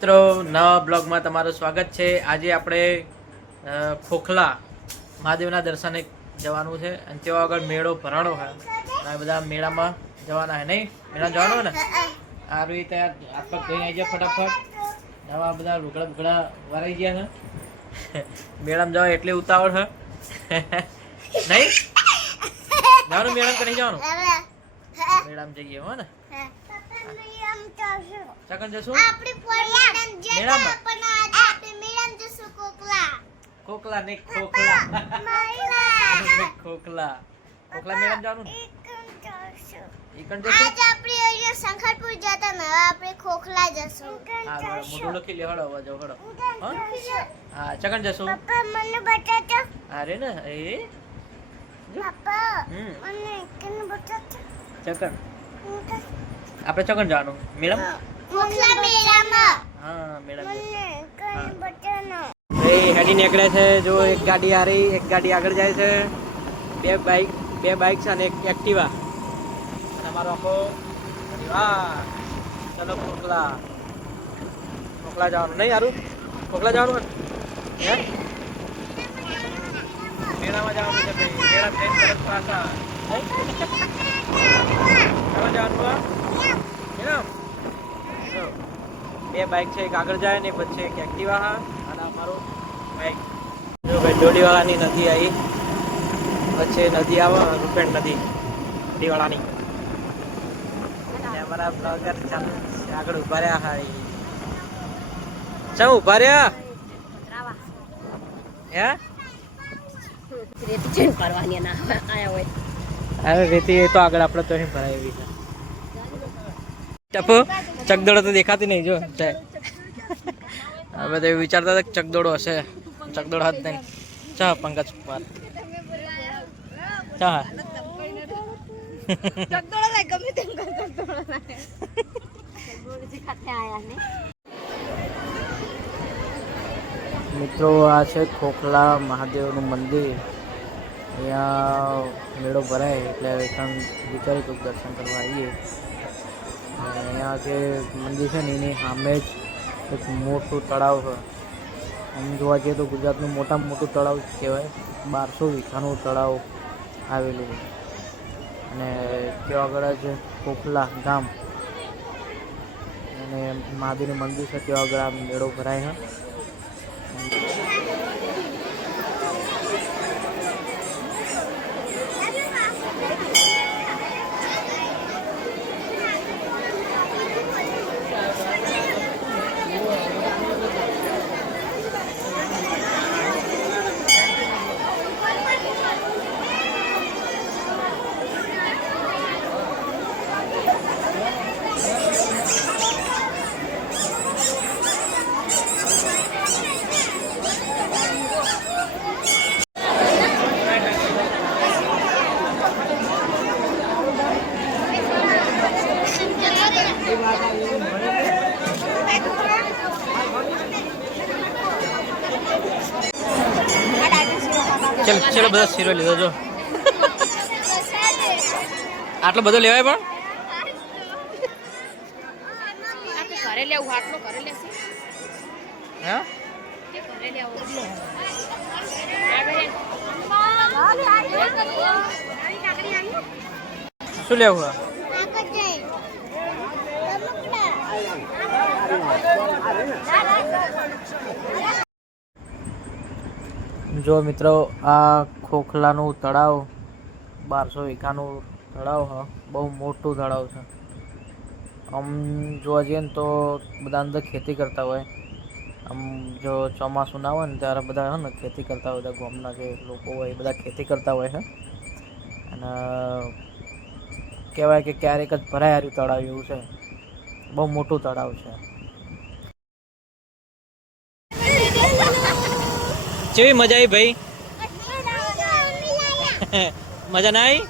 મિત્રો નવા બ્લોગમાં તમારું સ્વાગત છે। આજે આપણે ખોખલા મહાદેવના દર્શને જવાનું છે અને તેઓ આગળ મેળો ભરાણો છે અને બધા મેળામાં જવાના છે। નહીં મેળા જવાનું ને આ રીતે હાથ પગ ધોઈ આવી જાય ફટાફટ। નવા બધા લુગડા બુગડા વરાઈ ગયા છે। મેળામાં જવા એટલી ઉતાવળ છે નહીં જવાનું મેળામાં કે નહીં જવાનું? મેળામાં જઈએ હો ને ચકન જશું મેળામાં ખોખલા નહીં ખોખલા ખોખલા ખોખલા મેળામાં જવાનું ને ઈકણ જશું આજ આપણે અહીંયા શંકરપુર જતા ને આપણે ખોખલા જશું। હા મોટું લખી લે હળો આવો હળો હા ચકન જશું પપ્પા મને બતાતો અરે ને એ પપ્પા મને કેમ બતાતો ચકન આપણે ચકન જવાનું મેળામાં ખોખલા મેળામાં હા મેળામાં મને કેમ બતાનો એ હેડી નીકળે છે। જો એક ગાડી આ રહી એક ગાડી આગળ જાય છે બે બાઇક છે અને એક એક્ટિવા અને અમારો આખો પરિવાર। ચલો ખોખલા જવાનું નહીં યારું ખોખલા જવાનું હે મેળામાં જવાનું છે ભાઈ મેળા ટ્રેન તરફ પાછા ચાલો જવાનું મેળામ બે બાઇક છે એક આગળ જાય ને પછી એક એક્ટિવા હા અને અમારું બાઇક જો ભાઈ ડોડીવાળાની નદી આવી વચ્ચે નદી આવે રૂપેણ નદી ડોડીવાળાની અમારા બ્લોગર ચાલુ આગળ ઉભા રહ્યા હા ચમ ઉભા રહ્યા હે રેતી ચેન પરવાની ના આયા હોય અરે રેતી એ તો આગળ આપણે તો અહીં ભરાય એવી છે ટપો ચકદોડો તો દેખાતી નહીં જો હવે તો એવું વિચારતા હતા કે ચકદોડો હશે ચકદોડો હાથ નહીં ચા પંકજ કુમાર ચા ચકદોળો લાય ગમે તેમ ચકદોળો લાય ચકદોળજી ખાતે આયા ને મિત્રો આ છે ખોખલા મહાદેવનું મંદિર। અહીંયા મેળો ભરાય એટલે વિચારી તો દર્શન કરવા આવીએ। અહીંયા જે મંદિર છે ને એની સામે જ એક મોટું તળાવ છે। આમ જોવા જઈએ તો ગુજરાતનું મોટામાં મોટું તળાવ કહેવાય। 1200 વીઘાનું તળાવ આવેલું છે અને ત્યાં આગળ જ ખોખલા ગામ અને મહાદેવનું મંદિર છે ત્યાં આગળ આ મેળો ભરાય છે। ચલો બધા શીરો લીધો જો આટલો બધો લેવાય પણ ઘરે લેવું આટલો ઘરે લેશે હે કે ઘરે લેવું શું લેવું જો મિત્રો આ ખોખલાનું તળાવ 1200 વીઘાનું તળાવ હ બહુ મોટું તળાવ છે। આમ જોવા જઈએ ને તો બધા અંદર ખેતી કરતા હોય। આમ જો ચોમાસું ના હોય ને ત્યારે બધા હે ને ખેતી કરતા હોય બધા ગામના જે લોકો હોય એ બધા ખેતી કરતા હોય છે અને કહેવાય કે ક્યારેક જ ભરાય હાર્યું તળાવ એવું છે। બહુ મોટું તળાવ છે। કેવી મજા આવી ભાઈ મજા ના આવી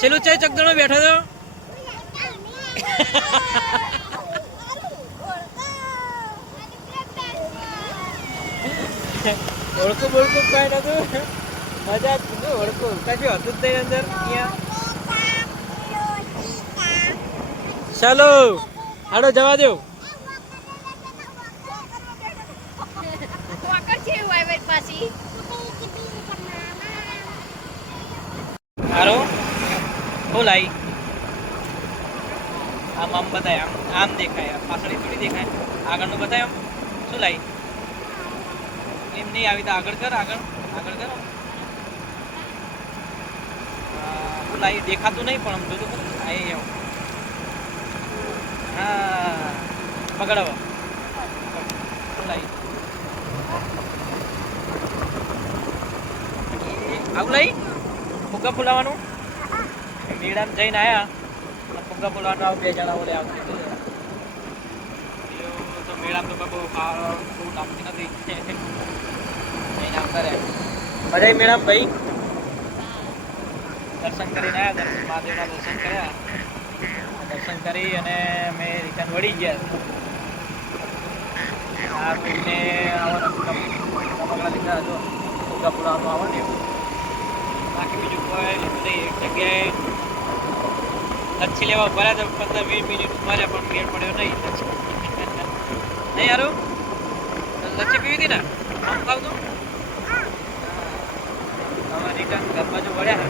છેલ્લું છે ચકદોડો બેઠો તો ઓળખું બોળખું કઈ નતું મજા જ ઓળખું કશું હતું જ નહીં અંદર અહીંયા ચાલો હાડો જવા દેવ. વાકર છે વાય વાય પાછી હારો શું લાઈ? આમ આમ બતાય, આમ આમ દેખાય, પાછળ થોડી દેખાય, આગળનું બતાય. આમ શું લાઈ? એમ નહીં આવી તો આગળ કર, આગળ આગળ કર. શું લાઈ? દેખાતું નહીં પણ આમ જોતું ખરું. આ એમ હા પકડ હવે. શું લાઈ? આવું લઈ ફુગ્ગા ફુલાવાનું મેળામાં જઈને આયા ફુગ્ગા ફુલાવાનું આવું 2 જણા ઓલે આવશે તો મેળામાં તો બહુ લાગતી નથી જઈને આવતા રહ્યા બધા મેળામાં ભાઈ દર્શન કરીને આવ્યા દર્શન મહાદેવના દર્શન કર્યા દર્શન કરી અને અમે રિટર્ન વળી ગયા આ કોઈને આવવાના ફુગ્ગા લીધા હતો ફુગ્ગા ફુલાવાનું આવવાનું બાકી બીજું કોઈ લીધું નહીં. એક જગ્યાએ લચ્છી લેવા ભર્યા તો 15-20 મિનિટ ઉભા પણ મેળ પડ્યો નહીં. નહીં યારું લચ્છી પીવી હતી ને આમ ખાવતું હવે રિટર્ન ઘર બાજુ વળ્યા